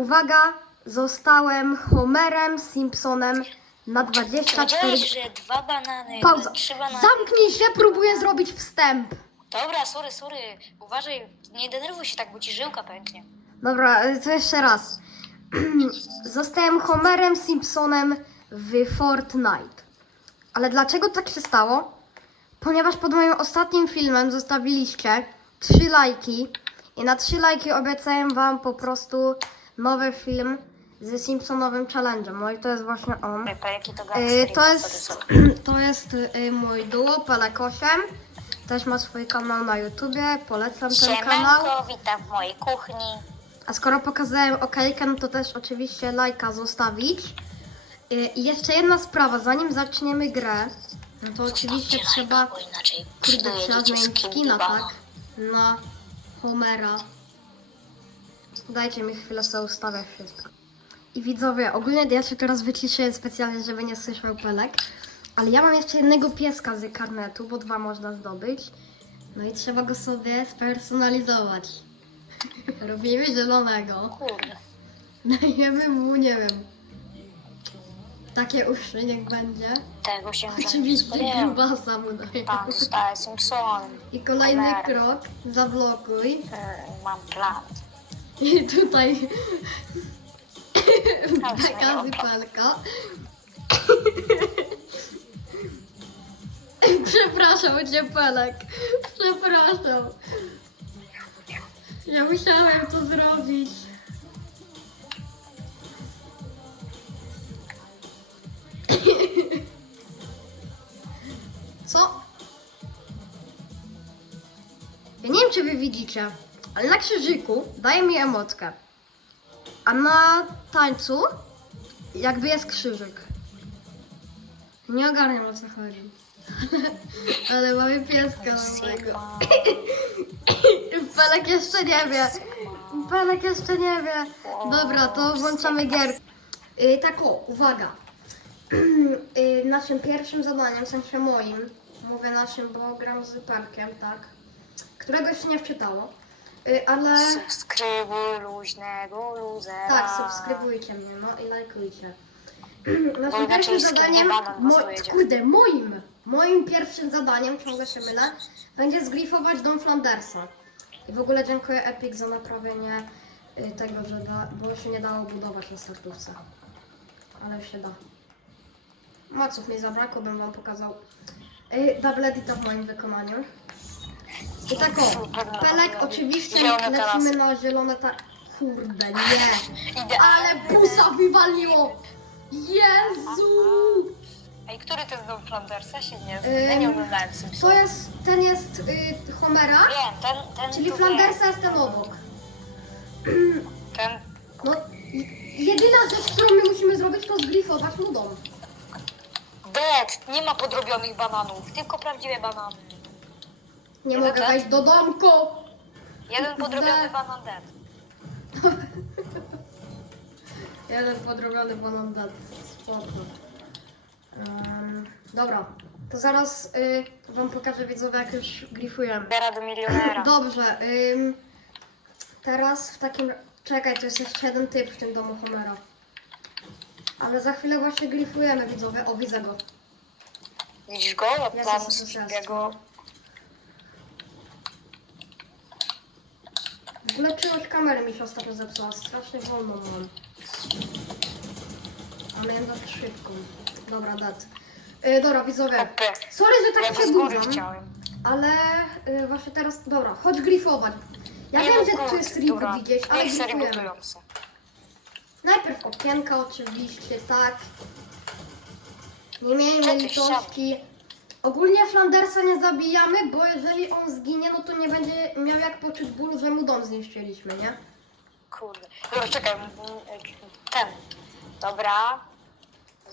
Uwaga, zostałem Homerem Simpsonem na 24... Powiedziałeś, że dwa banany, Pauza. trzy banany. Zamknij się, próbuję zrobić wstęp. Dobra, sorry, sorry. Uważaj, nie denerwuj się tak, bo ci żyłka pęknie. Dobra, to jeszcze raz. Zostałem Homerem Simpsonem w Fortnite. Ale dlaczego tak się stało? Ponieważ pod moim ostatnim filmem zostawiliście trzy lajki i na trzy lajki obiecałem wam po prostu nowy film ze Simpsonowym Challenge'em. No i to jest właśnie on. To Y, jest, to jest y, mój duo Pelek 8. Też ma swój kanał na YouTubie. Polecam ten kanał. Siemanko, witam w mojej kuchni. A skoro pokazałem okejkę, no to też oczywiście lajka zostawić. Y, I jeszcze jedna sprawa, zanim zaczniemy grę, no to oczywiście trzeba, bo inaczej kurde, trzeba zmienić skina, tak? Na Homera. Dajcie mi chwilę, sobie ustawię wszystko. I widzowie, ogólnie ja się teraz wyciszyłem specjalnie, żeby nie słyszał Pelek. Ale ja mam jeszcze jednego pieska z karnetu, bo dwa można zdobyć. No i trzeba go sobie spersonalizować. Robimy zielonego. Kurde. Dajemy mu, nie wiem. Takie uszy niech będzie. Tego się już nie Oczywiście grubasa mu daje. Pan zostaje Simpsonem. I kolejny Homerem. krok. Zablokuj. Mm, Mam plan. I tutaj taka nie zypelka. Przepraszam cię, Pelek. Przepraszam. Ja musiałem to zrobić. Co? Ja nie wiem, czy wy widzicie, ale na krzyżyku daje mi emotkę. A na tańcu jakby jest krzyżyk. Nie ogarniam o co chodzi. Ale mamy pieska nowego. Pelek jeszcze nie wie. Pelek jeszcze nie wie. Dobra, to włączamy gier. Yy, tak o, uwaga. Yy, naszym pierwszym zadaniem, w sensie moim, mówię naszym, bo gram z Parkiem, tak, którego jeszcze nie wczytało, yy, ale... Subskrybuj luźnego luzera. Tak, subskrybujcie mnie, no i lajkujcie. Naszym inaczej pierwszym zadaniem, banan mo- was dojedzie. kurde, moim, moim pierwszym zadaniem, ciągle się mylę, będzie zgrifować dom Flandersa. I w ogóle dziękuję Epic za naprawienie y, tego, że da, bo się nie dało budować na startówce. Ale już się da. Maców mi zabrakło, bym wam pokazał. Y, Double edita w moim wykonaniu. I tak o, Pelek oczywiście Zielone lecimy na zielone ta... Kurde, nie. Ale busa wywaliło! Jezu! Ej, który to jest dom Flandersa? Się nie. Ja nie oglądałem Simpsonów. To jest, ten jest y, Homera, Wiem, ten, ten czyli Flandersa jest ten obok. Ten, No, jedyna rzecz, którą my musimy zrobić, to zgrifować mu dom. Dead, nie ma podrobionych bananów, tylko prawdziwe banany. Nie Jeden mogę dead? wejść do domku! Jeden podrobiony Dead. banan dead. Jeden podrobiony banan dat. Spoko. Em, dobra, to zaraz y, wam pokażę widzowie, jak już grifujemy. Biera do milionera. Dobrze, ym, teraz w takim... Czekaj, to jest jeszcze jeden typ w tym domu Homera. Ale za chwilę właśnie grifujemy widzowie. O, widzę go. Widzisz go? Jest, tam jest, jest, jest. ja go... W ogóle czułość kamery mi się ostatnio zepsuła. Strasznie wolno mam. A miałem dać szybką. Dobra, dat. Yy, dobra, widzowie. Sorry, że Ja tak góry przedłużam. Ale y, właśnie teraz... Dobra, chodź grifować. Ja wiem, że tu jest reboot gdzieś, ale grifujemy. Najpierw okienka oczywiście, tak. Nie miejmy litości. Ogólnie Flandersa nie zabijamy, bo jeżeli on zginie, no to nie będzie miał jak poczuć bólu, że mu dom zniszczyliśmy, nie? Kurde. Dobra, czekaj. Ten. Dobra.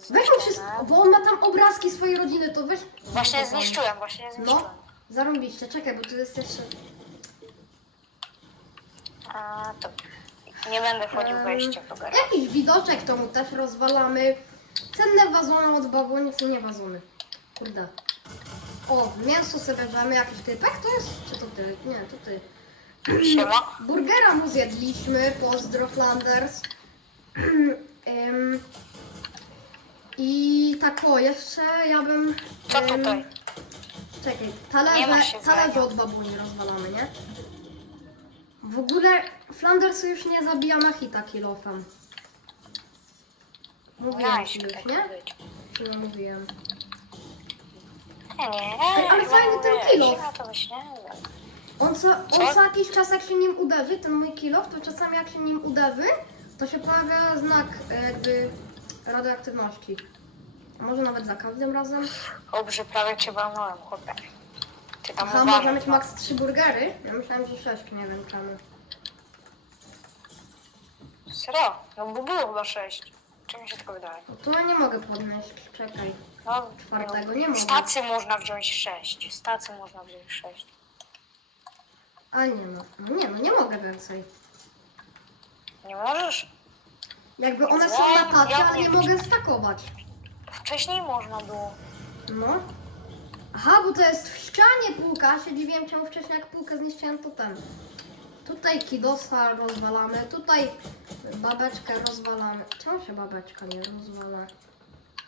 Weź mu wszystko, bo on ma tam obrazki swojej rodziny, to weź... Właśnie zniszczyłem, właśnie zniszczyłem. No, zarąbiście, czekaj, bo tu jest jeszcze... A, to nie będę wchodził Em, wejście garażu. Jakiś widoczek to mu też rozwalamy. Cenne wazony od babłonicy, nie wazony. Kurde. O, mięso sobie bierzemy, jakiś typek to jest? Czy to ty? Nie, to ty. Siema. Burgera mu zjedliśmy, pozdro Flanders. Ym, I tak o, jeszcze ja bym... Co ym, tutaj? Czekaj, Nie ma talerze, się talerze od babuni rozwalamy, nie? W ogóle Flanders już nie zabija na hita kilofem. Mówiłem ci już, nie? nie mówiłem? Nie, nie, Ej, ale nie, fajny ten nie, kilo. ja to myślę, nie. On co, on co jakiś czas jak się nim uderzy, ten mój kilof, to czasami jak się nim uderzy, to się pojawia znak e, jakby radioaktywności. A może nawet za każdym razem. Dobrze, prawie cię walnąłem, chłopie. Ty tam Aha, uważaj, można mieć no. max 3 burgery. Ja myślałem, że 6, nie wiem czemu. Serio? No bo było chyba sześć. Czy mi się tylko wydaje? No to ja nie mogę podnieść, czekaj. No, Czwartego no, nie mogę. Można wziąć sześć. Stacji można wziąć sześć. A nie no, no nie no, nie mogę więcej. Nie możesz? Jakby one są na tacy, ja ale nie nie mogę stakować. Wcześniej można było. No. Aha, bo to jest w ścianie półka. Się dziwiłem czemu wcześniej jak półkę zniszczyłem to ten. Tutaj kidosa rozwalamy, tutaj babeczkę rozwalamy. Czemu się babeczka nie rozwala?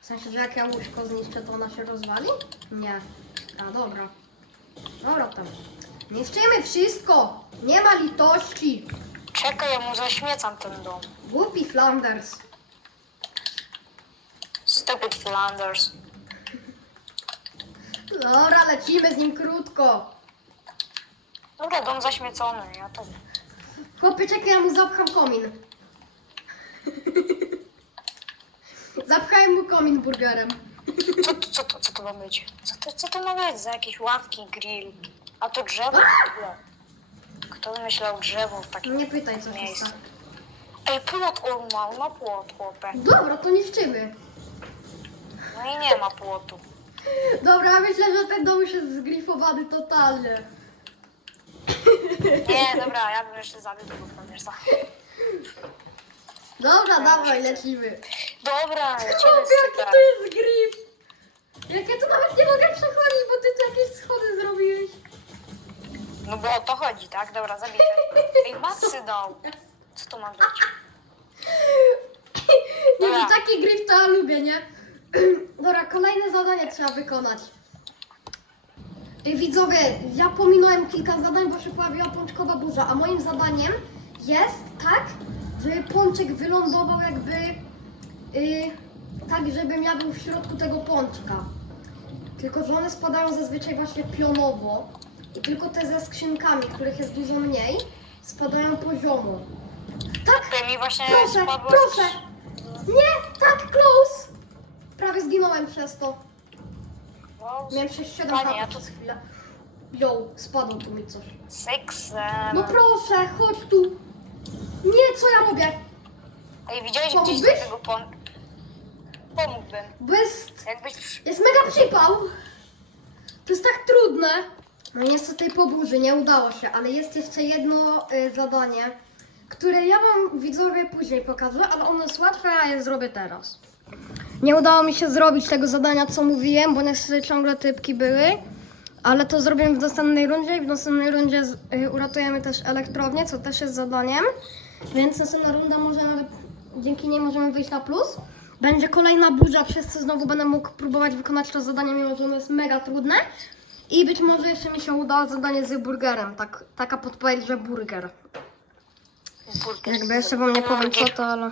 Sensie, że jak ja łóżko zniszczę, to ona się rozwali? Nie. A dobra. Dobra tam. Niszczymy wszystko! Nie ma litości! Czekaj, ja mu zaśmiecam ten dom. Głupi Flanders. Stupid Flanders. Dobra, lecimy z nim krótko. Dobra, dom zaśmiecony, ja to... Chłopie, czekaj, ja mu zapcham komin. Zapchałem mu komin burgerem. Co, to- co, to, co to ma być? Co to, co to ma być za jakieś ławki, grill? A to drzewo? Kto wymyślał drzewo w takim Nie pytaj, co się miejscu? stało. Ej, płot on ma, on ma płot, chłopie. Dobra, to niszczymy. No i nie ma płotu. Dobra, myślę, że ten dom już jest zgrifowany totalnie. Nie, dobra, ja bym jeszcze zabił tego Flandersa. Dobra, dawaj, lecimy. Dobra, z jaki to jest grif. Jak ja tu nawet nie mogę przechodzić, bo ty tu jakieś schody zrobiłeś. No bo o to chodzi, tak? Dobra, zabij. Ej, macy dał. Co to ma być? Nie Dobra. taki grif to ja lubię, nie? Dobra, kolejne zadanie trzeba wykonać. Ej, Widzowie, ja pominąłem kilka zadań, bo się pojawiła pączkowa burza, a moim zadaniem jest tak, żeby pączek wylądował jakby y, tak, żebym ja był w środku tego pączka. Tylko, że one spadają zazwyczaj właśnie pionowo i tylko te ze skrzynkami, których jest dużo mniej, spadają poziomo. Tak, Ty mi właśnie Proszę, spadło... proszę. Nie, tak, close. Prawie zginąłem przez to. No, Miałem 6-7 Panie, tu- przez chwilę. Yo, spadło tu mi coś. Six, No proszę, chodź tu. Nie, co ja robię? Ej, widziałeś Pomógłbyś? gdzieś tego pon... Pomógłbym. Bez... Jakbyś... Jest mega przypał. To jest tak trudne. No niestety po burzy nie udało się, ale jest jeszcze jedno y, zadanie, które ja wam widzowie później pokażę, ale ono jest łatwe, a je zrobię teraz. Nie udało mi się zrobić tego zadania, co mówiłem, bo niestety ciągle typki były. Ale to zrobimy w następnej rundzie i w następnej rundzie z, y, uratujemy też elektrownię, co też jest zadaniem. Więc następna runda może nawet dzięki niej możemy wyjść na plus. Będzie kolejna burza, przez co znowu będę mógł próbować wykonać to zadanie, mimo że ono jest mega trudne. I być może jeszcze mi się uda zadanie z burgerem. Tak, taka podpowiedź, że burger. Burger. Jakby jeszcze wam nie powiem co to, ale...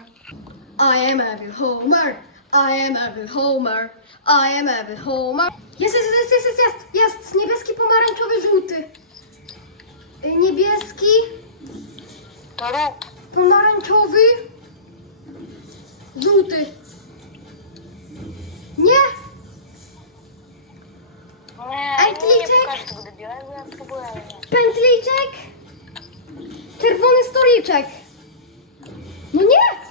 I am Evil Homer, I am Evil Homer, I am Evil Homer. Jest, jest, jest, jest, jest, jest, jest, niebieski, pomarańczowy, żółty. Y, Niebieski, To rób. Pomarańczowy, żółty. Nie, Nie, nie, Kliczek! pokażę tego bo ja pętliczek, czerwony stoliczek. No nie,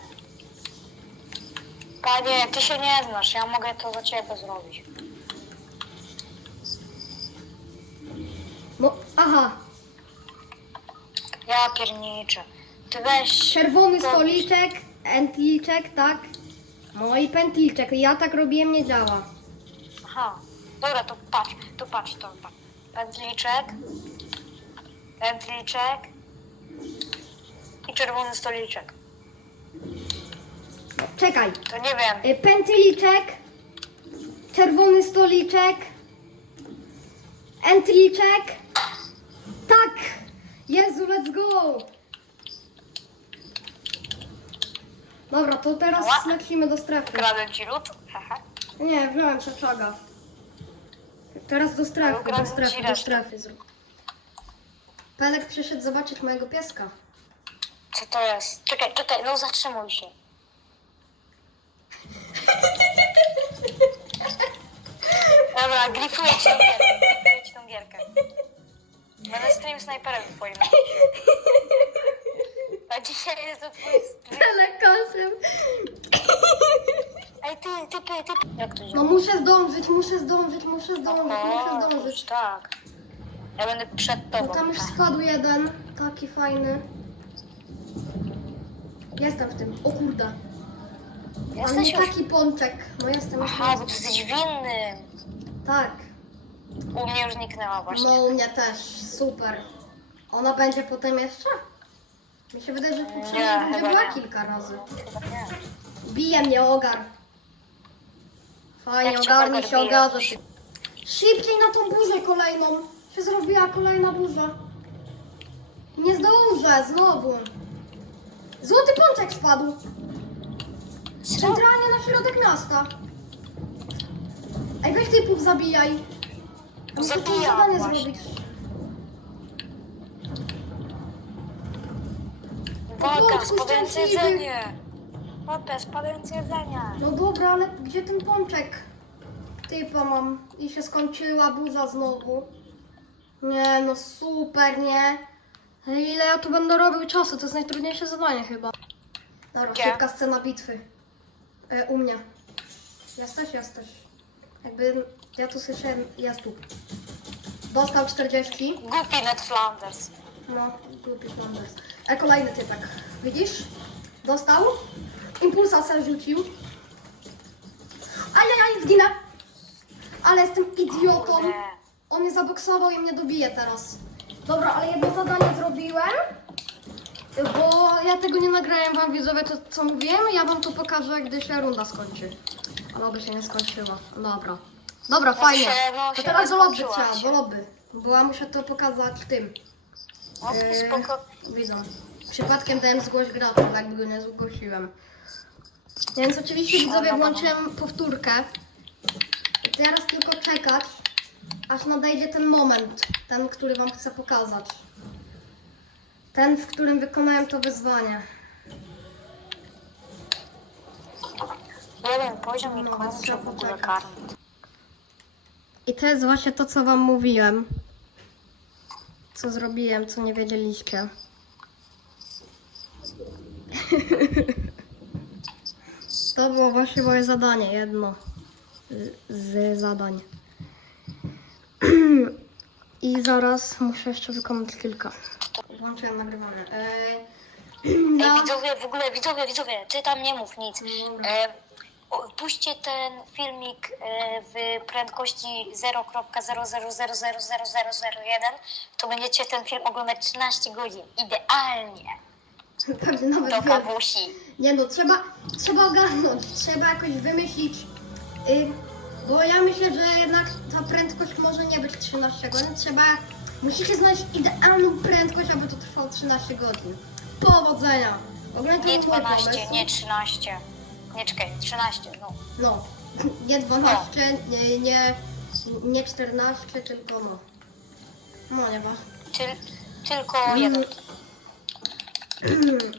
Panie, ty się nie znasz, ja mogę to za ciebie zrobić. no aha, Ja pierniczę. Weź... czerwony to- stoliczek, pętliczek, tak. No i pętliczek, ja tak robiłem, nie działa. Aha. Dobra, to patrz, to patrz, to patrz. Pętliczek. Pętliczek. I czerwony stoliczek. Czekaj. To nie wiem. Y, Pentyliczek, czerwony stoliczek, entliczek. Tak! Jezu, let's go! Dobra, to teraz Ła. lecimy do strefy. Kradłem ci lód? Haha. Nie, wziąłem przeczaga. Teraz do strefy, do Ukradłem strefy, do resztę. strefy. zrób. Pelek przyszedł zobaczyć mojego pieska. Co to jest? Czekaj, czekaj, no zatrzymuj się. Dobra, grifuję ci tą gierkę, grifuję ci tą gierkę. Będę stream snajperem twoim. A dzisiaj jest to twój stream. Pelek kosem. Ej, ty, ty, ty, ty. Jak to No muszę zdążyć, muszę zdążyć, muszę zdążyć, muszę zdążyć. tak. Ja będę przed No tobą. tam już tak. spadł jeden, taki fajny. Jestem w tym, o kurde. Ale Jesteś już? taki pączek. No jestem, Aha, jestem. bo ty jesteś winny. Tak. U mnie już zniknęła właśnie. No u mnie też, super. Ona będzie potem jeszcze? Mi się wydaje, że w poprzedniej chyba była nie. kilka razy. Chyba nie. Bije mnie ogar. Fajnie, Jak cię ogarnij ogar się, bije? się. Szybciej na tą burzę kolejną. Się zrobiła kolejna burza. Nie zdążę, znowu. Złoty pączek spadł. Centralnie na środek miasta. Ej, weź typów zabijaj. Muszę to Zabijam zadanie właśnie. zrobić. Uwaga, spadające szczęśliwy. jedzenie. Chłopie, spadające jedzenie. No dobra, ale gdzie ten pączek? Typa mam. I się skończyła burza znowu. Nie, no super, nie? Ile ja tu będę robił czasu? To jest najtrudniejsze zadanie chyba. Dobra, Gdzie? szybka scena bitwy. E, u mnie. Jesteś, jesteś. Jakby ja tu słyszałem, jest tu. Dostał 40. Głupi Ned Flanders. No, głupi Flanders. E, kolejny typek. Widzisz? Dostał. Impulsa se rzucił. Ajajaj, zginę. Ale jestem idiotą. On mnie zaboksował i mnie dobije teraz. Dobra, ale jedno zadanie zrobiłem. Bo ja tego nie nagrałem wam widzowie to co mówiłem. Ja wam to pokażę, gdy się runda skończy. Ale oby się nie skończyła. Dobra. Dobra, fajnie. się, no, To teraz nie do lobby trzeba, do lobby. Bo ja muszę to pokazać tym. O, Yy, spoko. Widzą. Przypadkiem dałem zgłoś gracza, jakby go nie zgłosiłem. Więc oczywiście widzowie włączyłem powtórkę. I teraz tylko czekać, aż nadejdzie ten moment, ten, który wam chcę pokazać. Ten, w którym wykonałem to wyzwanie. Jeden poziom i No, kończę trzeba w ogóle poczekać. karmę. I to jest właśnie to, co wam mówiłem. Co zrobiłem, co nie wiedzieliście. To było właśnie moje zadanie, jedno z, z zadań. I zaraz muszę jeszcze wykonać kilka. Włączyłem nagrywanie. Eee, Ej, na- widzowie, w ogóle, widzowie, widzowie, ty tam nie mów nic. No. E, puśćcie ten filmik e, w prędkości 0.0000001, to będziecie ten film oglądać 13 godzin. Idealnie. Pewnie nawet Do kawusi. Nie no, trzeba, trzeba ogarnąć, trzeba jakoś wymyślić, y, bo ja myślę, że jednak ta prędkość może nie być 13 godzin, trzeba, musicie znaleźć idealną prędkość, aby to trwało 13 godzin. Powodzenia! To Nie mój 12, pomysł. nie 13. Nie czekaj, 13, no. No, nie 12, nie, nie, nie 14, tylko no. No, nie ma. Tyl, tylko jeden.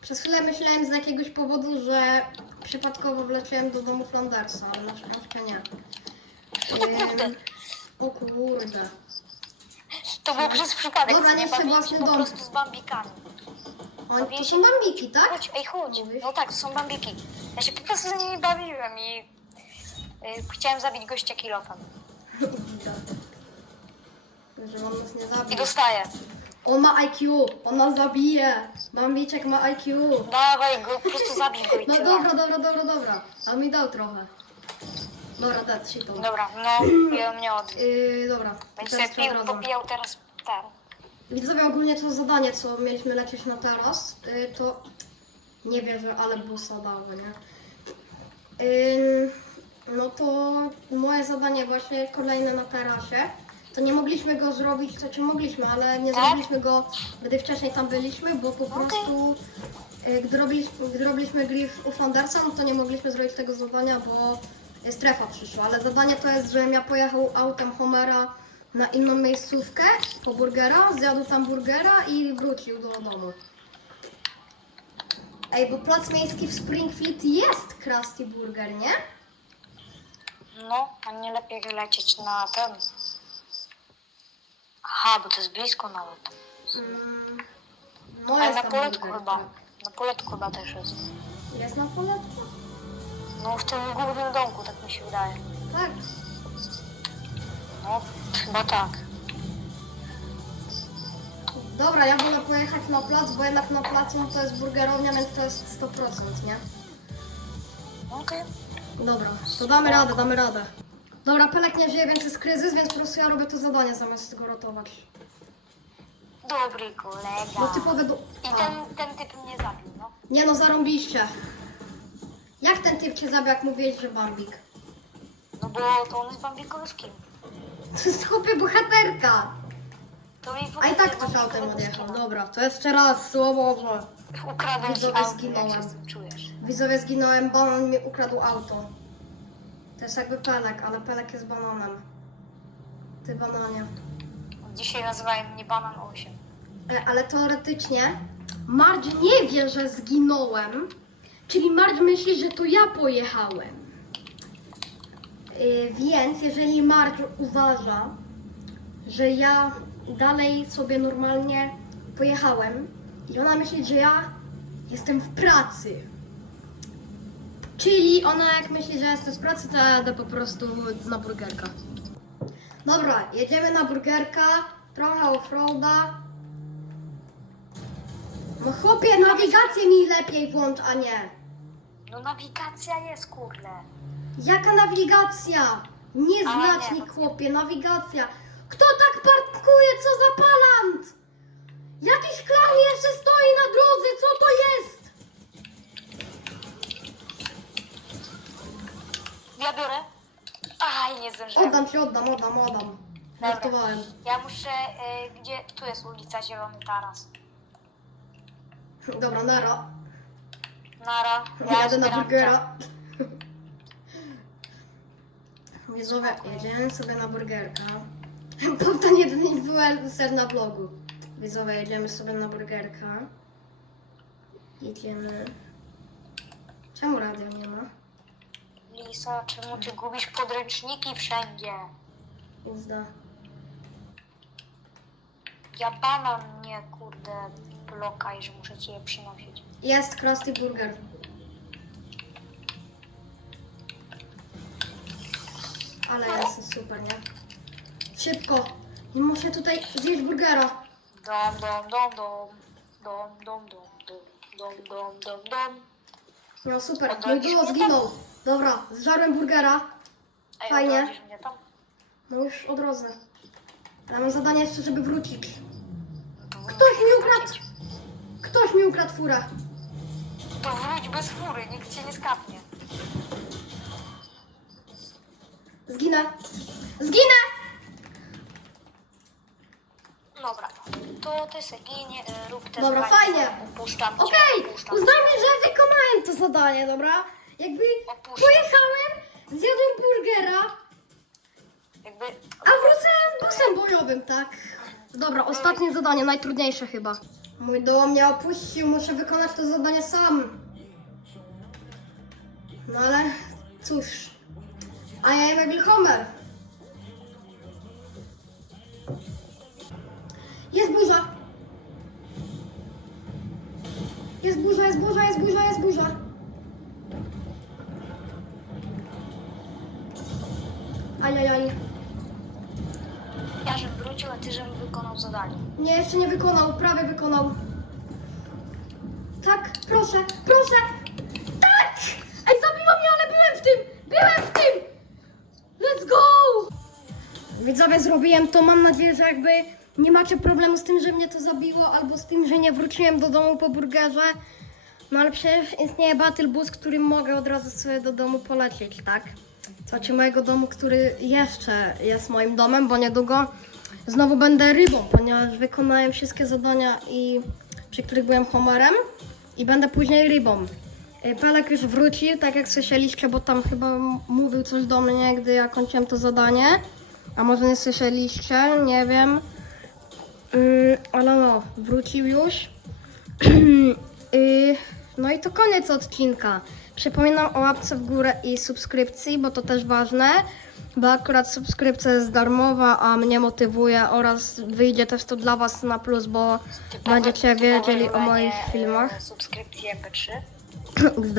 Przez chwilę myślałem z jakiegoś powodu, że przypadkowo wleciałem do domu Flandersa, ale na szczęście nie. kurde. Ym, O kurde. To było przez przypadek. Dobra, nie bawiłem własny po dom. prostu z bambikami. Oni, to są bambiki, tak? Chodź, ej, chodź. No tak, to są bambiki. Ja się po prostu z nimi bawiłem i y, chciałem zabić gościa kilofem. Że on nas nie I zabije. dostaję. On ma IQ, on nas zabije. Bambiczek ma IQ. Dawaj go, po prostu zabij go i No tyle. dobra, dobra, dobra, dobra. A mi dał trochę. Dobra, dead shit on. Dobra, no, ja mnie od... Yy, dobra, Więc teraz sobie popijał teraz ten. Widzowie, ogólnie to zadanie, co mieliśmy lecieć na teraz, y, to Nie wierzę, ale busa dało, nie? Ym, no to moje zadanie właśnie kolejne na tarasie. To nie mogliśmy go zrobić, to czy mogliśmy, ale nie Tak? zrobiliśmy go, gdy wcześniej tam byliśmy, bo po prostu y, gdy robiliśmy, gdy robiliśmy griff u Foundersa, no to nie mogliśmy zrobić tego zadania, bo strefa przyszła. Ale zadanie to jest, żebym ja pojechał autem Homera na inną miejscówkę po burgera, zjadł tam burgera i wrócił do domu. Ej, bo plac miejski w Springfield jest Krusty Burger, nie? No, a nie lepiej lecieć na ten. Aha, bo to jest blisko nawet. Mm, no Ale na tam poletku burger, chyba. tak. Na poletku chyba też jest. Jest na poletku? No w tym głównym domku, tak mi się wydaje. Tak. No, chyba tak. Dobra, ja wolę pojechać na plac, bo jednak na placu to jest burgerownia, więc to jest 100%, nie? Okej. Dobra, to damy radę, damy radę. Dobra, Pelek nie żyje, więc jest kryzys, więc po prostu ja robię to zadanie zamiast go ratować. Dobry kolega. No typowe do... I A. ten, ten typ mnie zabił, no. Nie no, zarąbiście. Jak ten typ cię zabił, jak mówiłeś, że Bambik? No bo to on jest bambikowskim. To jest chłopie bohaterka. To mi A i tak ktoś autem odjechał. Dobra, to jeszcze raz, słowo, że... Ukradłem ci Widzowie, auto, jak zginąłem. się z tym czujesz? Widzowie, zginąłem, banan mi ukradł auto. To jest jakby Pelek, ale Pelek jest bananem. Ty bananie. Dzisiaj nazywają mnie Banan 8. E, ale teoretycznie Marge nie wie, że zginąłem, czyli Marge myśli, że to ja pojechałem. E, więc jeżeli Marge uważa, że ja dalej sobie normalnie pojechałem i ona myśli, że ja jestem w pracy. Czyli ona jak myśli, że jestem z pracy, to ja jadę po prostu na burgerka. Dobra, jedziemy na burgerka, trochę offroada. No chłopie, nawigację mi lepiej włącz, a nie. No nawigacja jest, kurde. Jaka nawigacja? Nie Ale nie, chłopie, nawigacja. Kto tak parkuje? Co za palant? Jakiś klan jeszcze stoi na drodze, co to jest? Ja biorę. Aj, nie zdążyłem. Oddam się, oddam, oddam, oddam. Żartowałem. Ja muszę, y, gdzie, tu jest ulica Zielony Taras. Dobra, Nero. Nara, ja Jadę na zbieram burgera. Widzowie, jedziemy sobie na burgerka. Powtań jeden influencer na vlogu. Widzowie, jedziemy sobie na burgerka. Jedziemy. Czemu radio nie ma? Lisa, czemu ty gubisz podręczniki wszędzie? Więc da. Ja banan mnie, kurde, blokaj, że muszę ci je przynosić. Jest Krusty Burger. Ale jest super, nie? Szybko! Nie muszę tutaj zjeść burgera. Dom, dom, dom, dom. Dom, dom, dom, dom, dom, dom, dom, dom. No super, mój Odrodzisz było zginął. Dobra, zżarłem burgera. Ej, Fajnie. odrodzisz mnie tam? No już od razu. Ale mam zadanie jeszcze, żeby wrócić. To Ktoś mi ukradł! Ktoś mi ukradł furę. To wróć bez fury, nikt cię nie skapnie. Zginę. Zginę! Dobra, to ty se ginie, y, rób te Dobra, fajnie. Opuszczam cię, Okej, opuszczam uznajmy, że wykonałem to zadanie, dobra? Jakby Opuszczam. pojechałem, zjadłem burgera, Jakby... a wróciłem busem bojowym, tak? Dobra, ostatnie zadanie, najtrudniejsze chyba. Mój dom mnie opuścił, muszę wykonać to zadanie sam. No ale cóż, a ja am Emil Homer. Jest burza. Jest burza, jest burza, jest burza, jest burza. Ajajaj. Ja żem wrócił, a ty żem wykonał zadanie. Nie, jeszcze nie wykonał, prawie wykonał. Tak, proszę, proszę. Tak! Ej, zabiło mnie, ale byłem w tym! Byłem w tym! Widzowie, zrobiłem to. Mam nadzieję, że jakby nie macie problemu z tym, że mnie to zabiło, albo z tym, że nie wróciłem do domu po burgerze. No ale przecież istnieje Battle Bus, którym mogę od razu sobie do domu polecieć, tak? Znaczy mojego domu, który jeszcze jest moim domem, bo niedługo znowu będę rybą, ponieważ wykonałem wszystkie zadania, i, przy których byłem homerem i będę później rybą. Y, Pelek już wrócił, tak jak słyszeliście, bo tam chyba mówił coś do mnie, gdy ja kończyłem to zadanie. A może nie słyszeliście, nie wiem. Yy, ale no, wrócił już. Yy, no i to koniec odcinka. Przypominam o łapce w górę i subskrypcji, bo to też ważne. Bo akurat subskrypcja jest darmowa, a mnie motywuje oraz wyjdzie też to dla Was na plus, bo będziecie wiedzieli o moich filmach. Subskrypcji MP3. XD.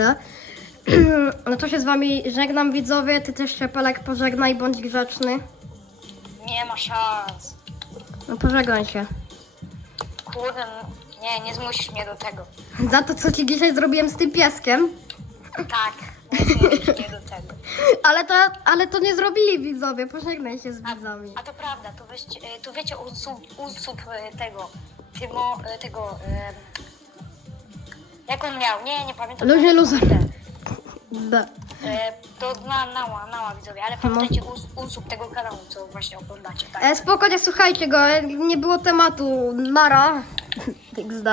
No to się z Wami żegnam widzowie, Ty też się Pelek pożegnaj, bądź grzeczny. Nie ma szans. No pożegnaj się. Kurde, no, nie, nie zmusisz mnie do tego. Za to, co Ci dzisiaj zrobiłem z tym pieskiem. Tak, nie zmusisz mnie do tego. Ale to, ale to nie zrobili widzowie, pożegnaj się z A, widzami. a to prawda, to, weźcie, e, to wiecie usób, usób e, tego, tymo, e, tego, jak on miał, nie, nie pamiętam. Luzie luzer. E, Da. To na, nała, nała widzowie, ale pamiętajcie us, usób tego kanału, co właśnie oglądacie, tak? E, spokojnie, słuchajcie go, e, nie było tematu. Nara. XD.